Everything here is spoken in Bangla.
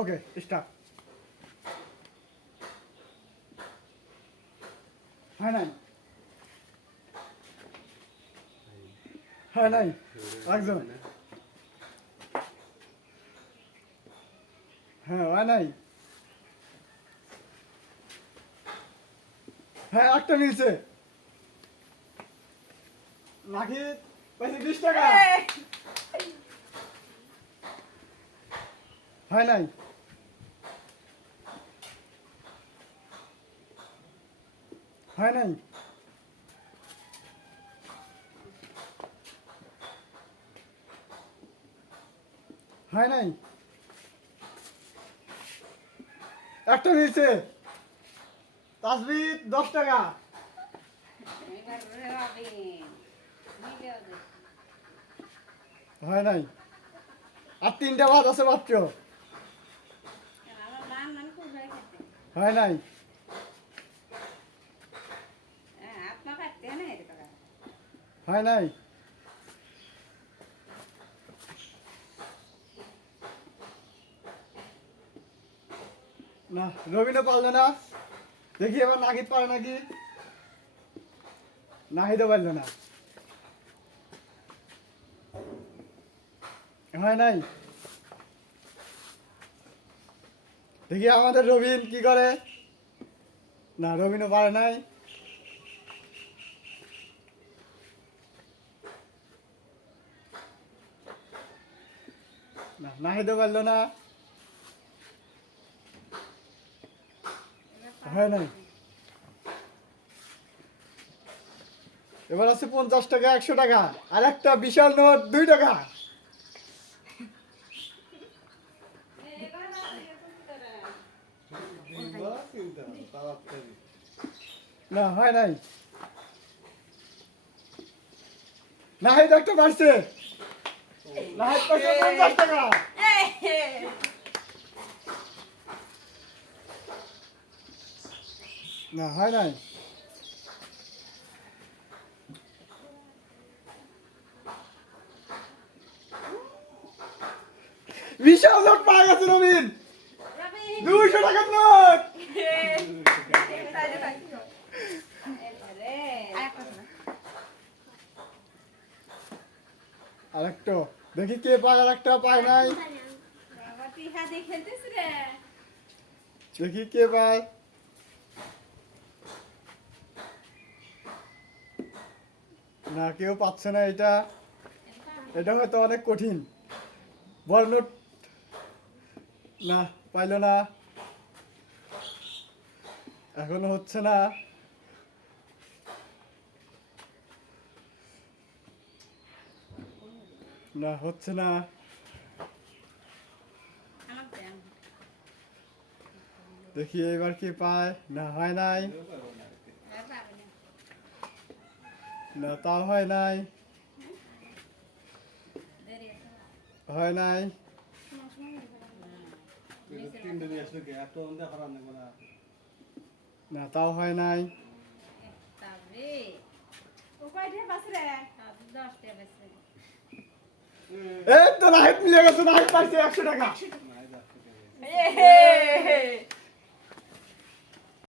Okay start. হয় নাই, হয় নাই, একজন। হ্যাঁ হয় নাই, হ্যাঁ একটা মিলছে। নাকি পাইছে 20 টাকা। হয় নাই, হয় নাই, হয় নাই, একটা মিলছে। তাসবিহ 10 টাকা। হয় নাই, আর 3টা ভাত আছে মাত্র। হয় নাই, হয় নাই, না রবিনও পারলো না। দেখি এবার নাহিদ পারে নাকি। নাহিদও পারলো না। হয় নাই, দেখি আমাদের রবিন কি করে। না রবিনও পারে নাই। না নাহিদও পারলো না। হয় নাই, এবার আছে 50 টাকা, 100 টাকা, আর একটা বিশাল নোট 2 টাকা। না হয় নাই, নাহিদ একটা পারছে। নাহিদ পারছে 50 টাকা। না হয় নাই, বিশাল নোট পাওয়া গেছে রবিন। 200 টাকার নোট। আরেকটা দেখি কে পায়, আরেকটা পায় নাই। দেখি কে পায়। না কেউ পাচ্ছে না। এটা এটা হয়তো অনেক কঠিন। বড় নোট। না পাইলো না, এখনো হচ্ছে না। না হচ্ছে না, দেখি এবার কে পায়। না হয় নাই, না তাও হয় নাই, হয় নাই, না তাও হয় নাই। এই তো নাহিদ মিলে গেছে। নাহিদ পাইছে 100 টাকা।